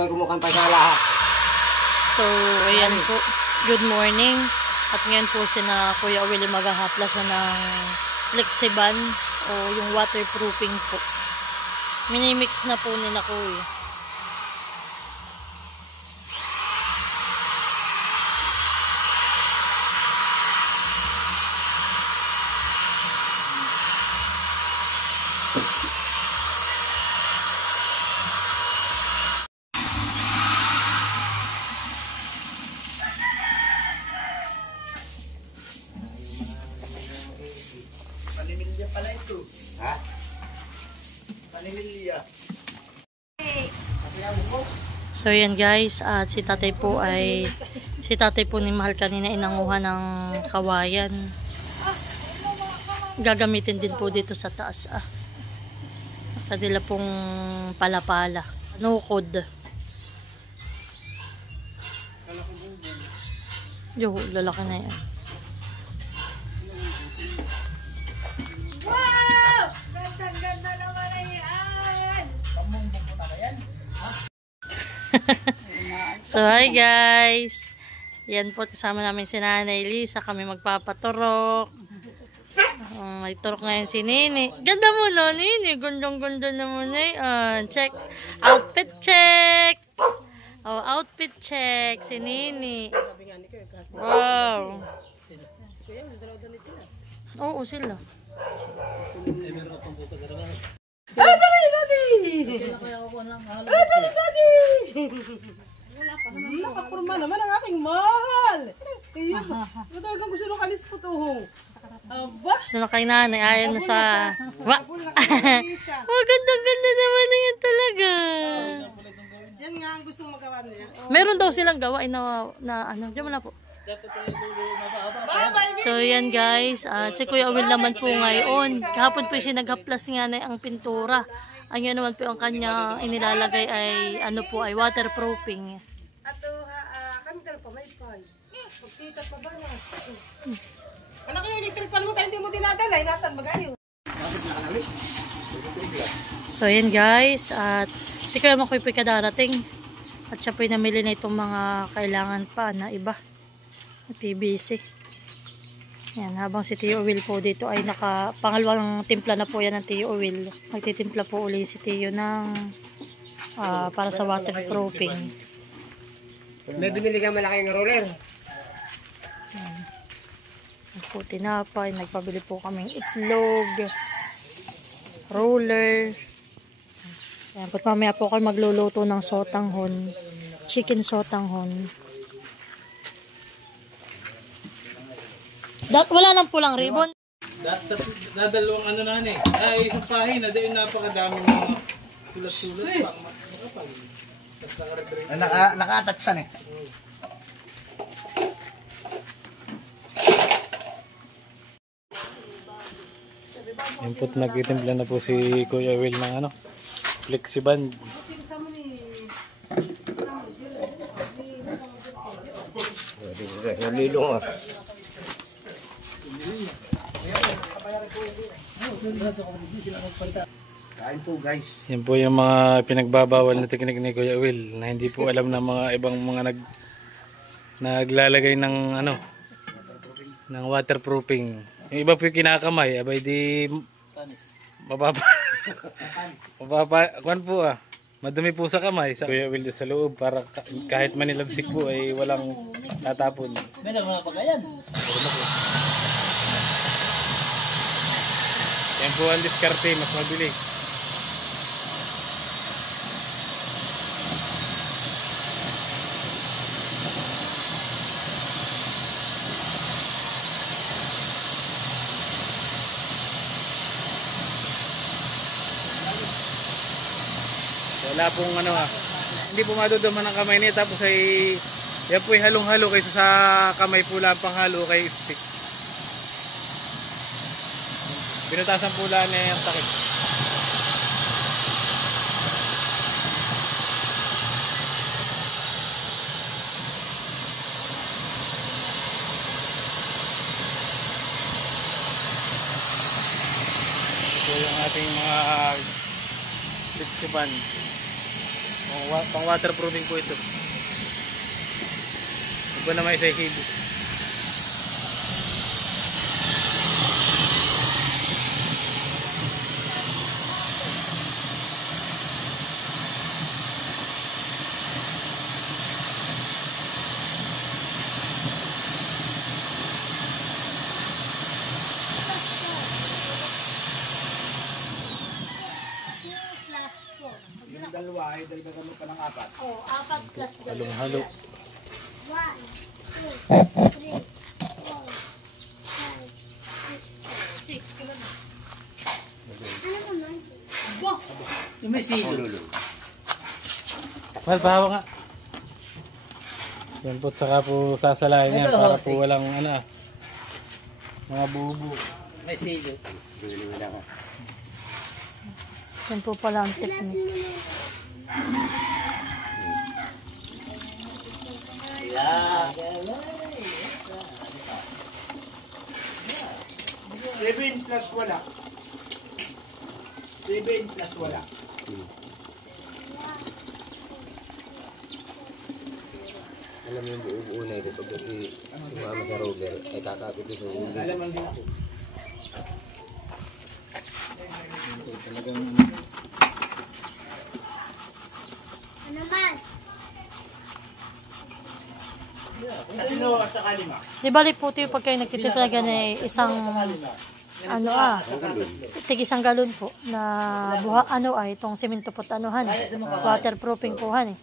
ako'y kumukanta sa lahat. So, ayan po. Good morning. At ngayon po sina Kuya Willie maghahaplasan ng Flexiban o yung waterproofing po. Minimix na po nila Kuya. Panimilya pala ito. Ha? Panimilya. So yan guys, at si tatay po ni Mahal kanina inanguha ng kawayan. Gagamitin din po dito sa taas. Kadila pong palapala. Nukod. Yo, lalaki na yan. Wow! Ganda naman na yan! Pamumbong ko na yan. So hi guys. Yan po kasama namin si Nanay Lisa. Kami magpapaturok. May turok ngayon si Nini. Ganda mo no, Nini. Gandang-ganda naman na. Check. Outfit check. Oh, outfit check. Si Nini. Wow. Oo, sila. Ah, dali, dali! Ah, dali, dali! Nakapurma naman ang aking mahal! Ayun, talagang gusto nung kalis po to. Aba! Gusto na kay Nanay. Ayon na sa... Wa! Lisa. Oh, ganda-ganda naman na yan talaga. Yan nga ang gusto magawa niya. Meron daw silang gawain na ano. Diyan mo na po. Bye-bye! So yan guys, at si Kuya Will naman po ngayon. Kahapon po siya naghaplas nga na ang pintura. Ang yan naman po ang kanya inilalagay ay ano po ay waterproofing. Ato, kami talaga pa may pay. Pagkita pa ba nas? Anak yung electric pan mo tayo hindi mo dinadala. Nasaan magayo? So yan guys, at si Kuya Makoy po kadarating. At siya po namili na itong mga kailangan pa na iba. PVC. Yan, habang si Tio Will po dito ay pangalawang timpla na po yan ng Tio Will. Magtitimpla po uli si Tio ng para sa waterproofing. May binili ka malaking roller. Yan. Po tinapay, nagpabili po kaming itlog, roller. Yan, pat mamaya po kayo magluluto ng sotanghon, chicken sotanghon. Wala nang pulang ribbon. Dadalawang ano na eh. Ay, isang pahin na doon napakadaming mga sulat-sulat. Naka-attachan eh. Yan po, nagtitimpla na po si Kuya Will ng ano, Flexiban. Nalilong ah. Kain po guys. Yan po yung mga pinagbabawal na teknik ni Kuya Will na hindi po alam ng mga ibang mga naglalagay ng ano, ng waterproofing. Yung iba po yung kinakamay, abay di kuwan po madumi po sa kamay sa Kuya Will sa loob para kahit manilabsik po ay walang tatapon. Meron mga pagayan. Yan po ang diskarte, mas mabilis. Wala pong ano hindi po maduduman ang kamay niya tapos ay yan po ay halong-halo kaysa sa kamay po lang panghalo kay stick. Binutasan po lang niya yung takip. Ito yung ating mga Flexiban. Pang waterproofing po ito. Iba na may resibo. Yung dalawa ay dagdagan mo pa ng 4. Oh, 4 plus Halong-halo. 1, 2, 3, 4, 5, 6, 6 kilo na. ano naman? Yung may silo. Mal, bahawa nga. Yan po, tsaka po sasalayan yan para po walang mga bubo. May silo. Yan po pala ang technique. Yeah. 7 plus wala. 7 plus wala. Alam mo yung buo-buo na ito. Pag sumama sa roller, ay kakapit ito sa ulo. Alam ang din ako. Talagang Ano naman? Tatlo at saka 5. Di bali po ito yung pag kayo nagtitipla ganyan isang tig isang galon po na itong semento po waterproofing po han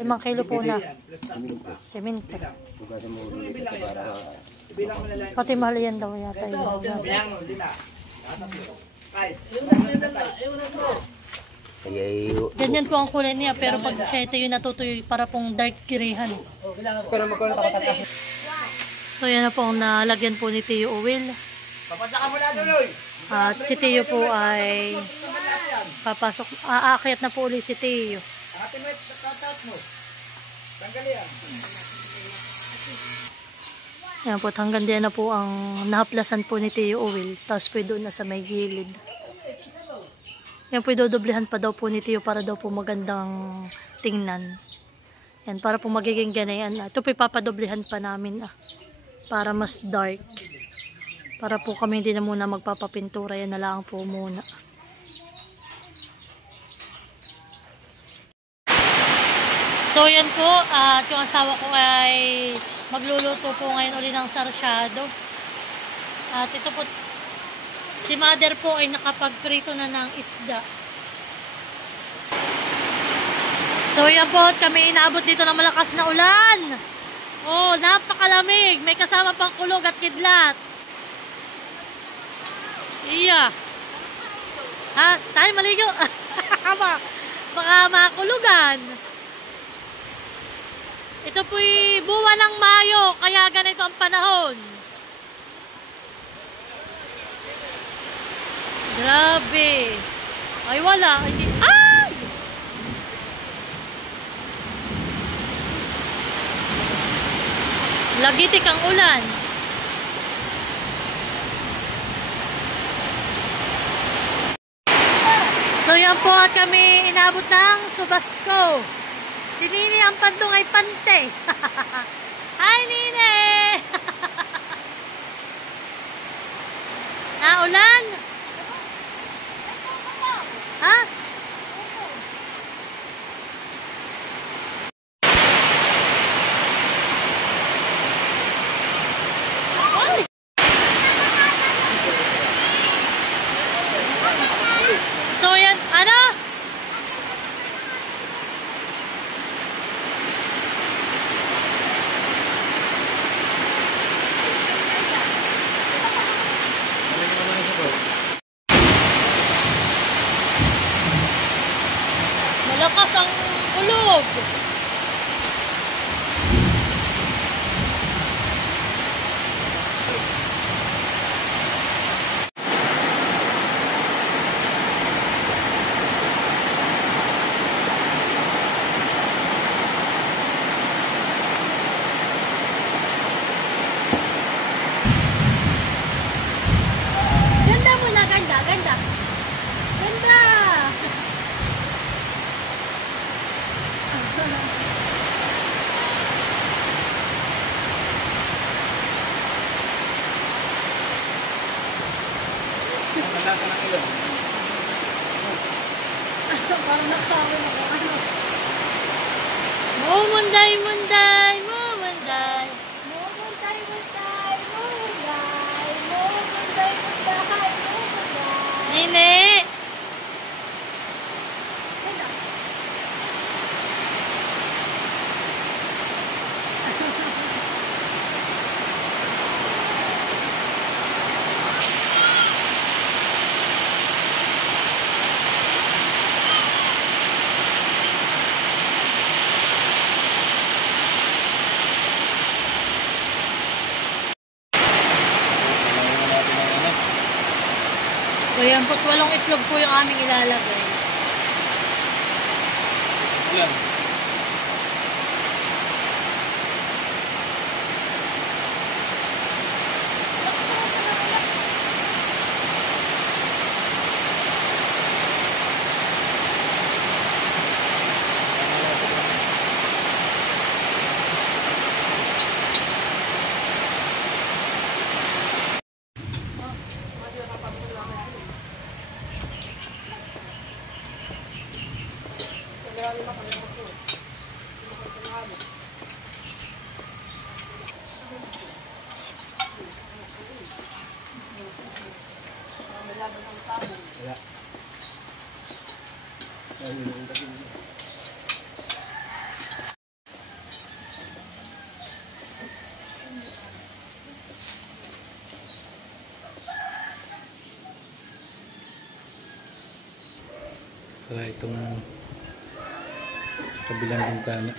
5 kilo po na semento. Pati mahal yan daw yata yung ganyan po ang kulay niya pero pag siya ito yung natutuyo para pong dark grayhan. So yan na po ang nalagyan po ni Tio Will. At si Tio po ay papasok, aakyat na po ulit si Tio. Yan po, hanggang diyan na po ang nahaplasan po ni Tio Will. Tapos po doon na sa may gilid. Yan po, dodoblehan pa daw po ni Tio para daw po magandang tingnan. Yan, para po magiging ganayan. Ito po ipapadoblehan pa namin para mas dark. Para po kami hindi na muna magpapapintura. Yan na lang po muna. So yan po, at yung asawa ko ay magluluto po ngayon uli ng sarsyado. At ito po, si mother po ay nakapagprito na ng isda. So yan po, kami inaabot dito ng malakas na ulan. Oh, napakalamig. May kasama pang kulog at kidlat. Iya. Ha? Tayo maligo. Baka makakulugan. Ito po'y buwan ng Mayo, kaya ganito ang panahon. Grabe. Ay, wala. Hindi. Ay! Lagitik ang ulan. So yan po at kami inabot ng Subasco. Si Nini ang pandungay pante. Hi Nini! Ulan? Ha? So yan, ano? lasa ng ilong. Parang nakawin ako. Ano? Mumunday, munday, mumunday. Mumunday, munday, mumunday. Mumunday, munday, mumunday. Nene! So yan po, 8 itlog po yung aming ilalagay. Alam. Kaya itong kabilang bintana.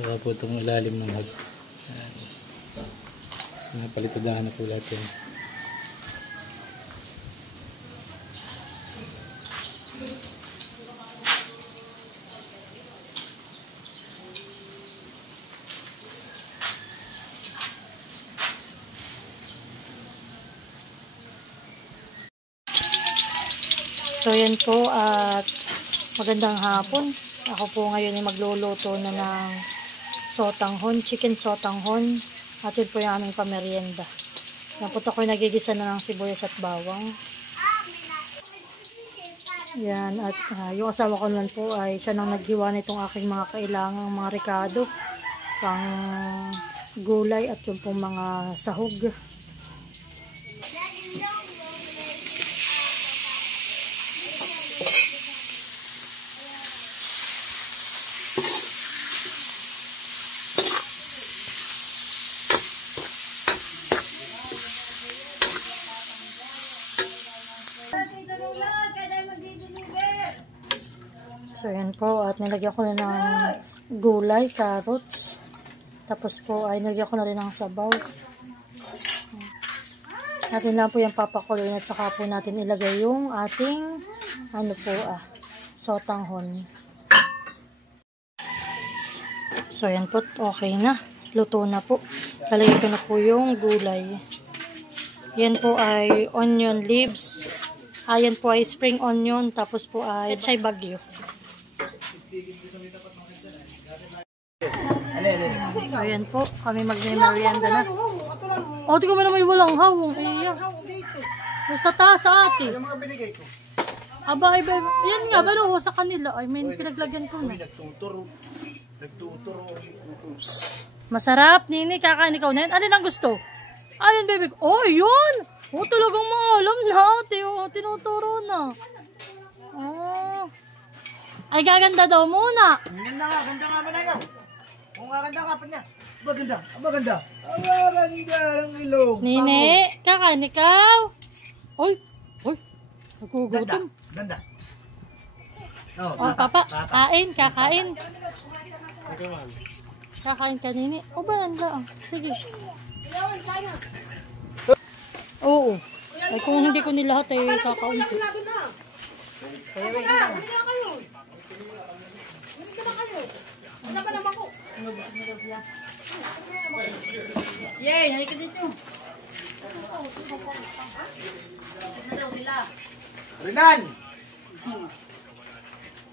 Saka po itong ilalim ng hag. Napalitadahan na po lahat yan. So yan po at magandang hapon. Ako po ngayon ay magluluto na ng sotanghon, chicken sotanghon. At yun po yung aming pamerienda. Yan po ako nagigisa na ng sibuyas at bawang. Yan at yung asawa ko naman po ay siya nang naghiwa nitong aking mga kailangang mga ricado, pang gulay at yung pong mga sahog. So yan po at nilagyan ko na ng gulay, carrots. Tapos po ay nilagyan ko na rin ng sabaw. Natin lang po yung papakuloyin at saka po natin ilagay yung ating sotanghon. So yan po, okay na. Luto na po. Lalagay ko na po yung gulay. Yan po ay onion leaves. Ayan po ay spring onion. Tapos po ay chay bagyo. So ayan po, kami magme-merienda na. O, di ko man naman walang hawong. Iya. Sa taas sa ate. Yung mga binigay ko. Aba, iba. Yan nga, balo ko sa kanila. I mean, pinaglagyan ko na. Nagtuturo. Masarap, Nini. Kakain ikaw na yan. Ano lang gusto? Ayun, baby. Oh, yun. Oh, talagang maalam na ate. Oh, tinuturo na. Oh. Ay, gaganda daw muna. Ganda nga ba na ikaw? Kung gaganda nga pa niya. Maganda. Maganda ng ilong. Nini, kakain ikaw. Oy, nagugutom. Ganda. Oh, papa, kakain. Kakain ka, Nini. O ba, yan lang. Sige. Oo. Ay, kung hindi ko nilahat ay kakaunti. Yay, halika dito. Renan!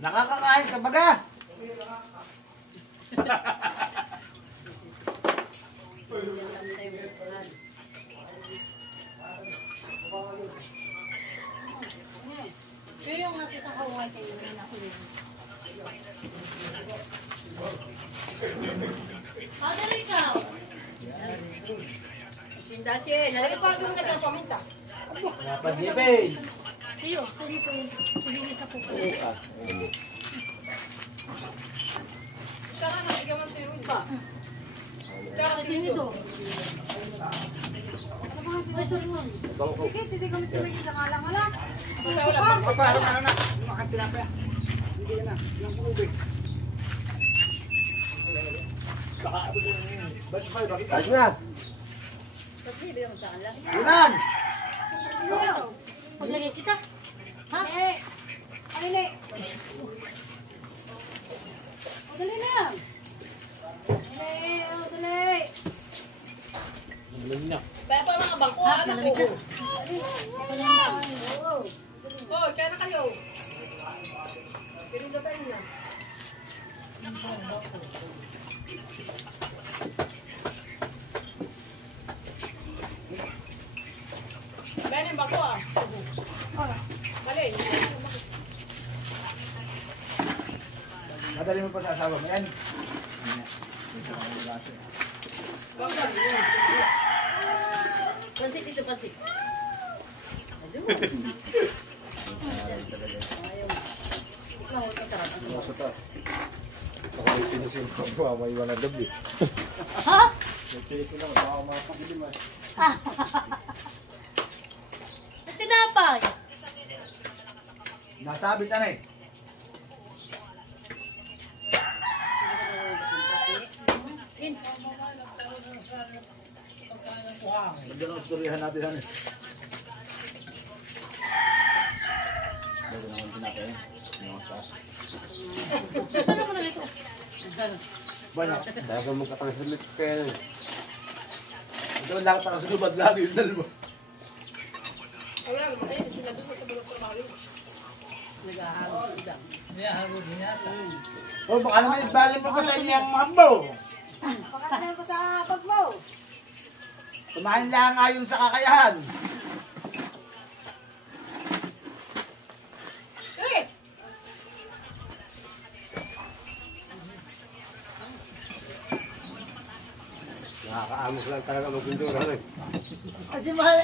Nakakakain ka baga? Dati, nalipag yung nagpapaminta. Dapat gipin. Tiyo, saan ito yung pilinis sa pupo? Saka nalagyan mo sa pa. Saka Ito ito. Ay, sorry mo. Dikit, hindi kami tumigil sa ngalang-ngala. Basta wala. Parang ano na. Makapilapya. Hindi na. Yung kubig. Ayos na. Yunan! Paglagay kita. Ha? Ano na? Dali na yan. Dali. Malamig na. Kaya pa mga bangko, Ha? ano Malamig po? ka. Oh, kaya na kayo. Piling tayo na. Kaya na yung bangko ah. Bali. Madali mo pa sa asawa mo yan. Pansit dito, pansit. Baka ipinisin ko. May mga gabi. Ha? Ipinisin ako. Baka makapagili mo. At tinapay. Nasabit na eh. Magdala ang istoryahan natin ano eh. Bago naman tinapay. Ano mo na ito? Bueno, Dahil kung magkakasulit kayo. ito ang lakad ang sulubad lagi yung dalawa. Wala, ayun, sila doon sa bulok trabaho. Nag-ahalo sila. Oh, baka naman ibalin mo pa sa inyo ang mambo. Baka na pa sa bag mo. Kumain lang ayon sa kakayahan. Eh! Nakakaamos lang talaga magpintura. Kasi mahal.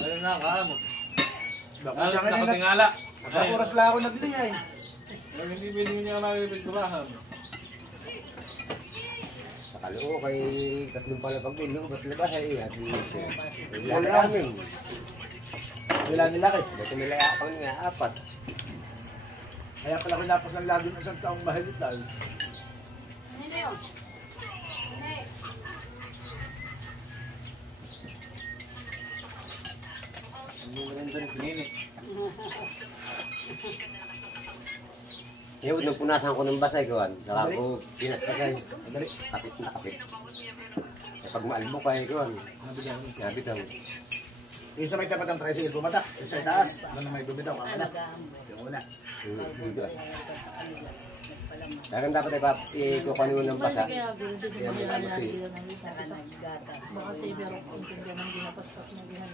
Ayun na, kaamo. Baka Nakatingala. Sa oras lang ako nagbili eh. Hindi pwede mo niya nakapinturahan. Sakaloo kay tatlong pala pag ba't labas ay at least. Wala Wala. namin. Wala nila kay. Dito nila pang nga apat. Kaya pala kinapos ng lagi ng isang taong mahalitan. Ano na yun? Hindi mo rin doon pinili. Ngayon, nung punasan ko ng basay ko, saka ko pinaskasay. Madali. Kapit na kapit. Kapag maalmo kayo ko, nabit ang Yung sa may tapat ng tricycle pumatak. Yung sa itaas. Ano na may bumitaw. Kamala. Yung una. dito. Kaya dapat ay kukunin mo ng basa. Kaya hindi mo nila baka sa ibero kung hindi naman ginapaspas na ginan.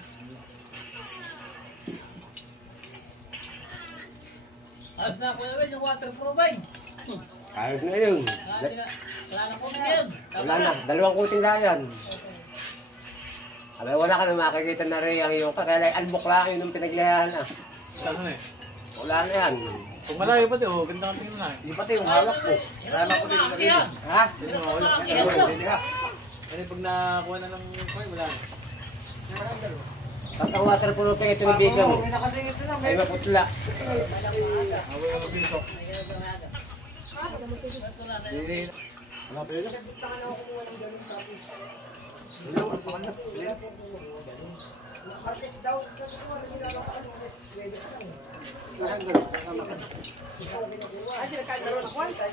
Ayos na, Kuya Will, yung waterproofing. Ayos na yun. Wala na po ngayon. Wala na, dalawang kuting na yan. Alam, wala ka na makikita na rin ang iyong kaya albok lang yun ng pinaglihahan na. Saan na eh? Wala na yan. Kung malayo pati, oh, ganda ang tingin na eh. Yung pati yung hawak ko. Marama ko din sa rin. Ha? Kasi pag nakakuha na ng coin, wala na. Tapos ang waterproofing ito ng bigam. May nakasingit na Ay maputla. Away ang piso. Wala pa yun. Hello, ang pakanya. Ay, sila kahit dalawa na kwarta.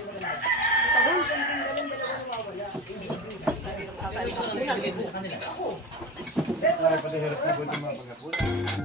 Pati hirap na buti mga pagkakunan.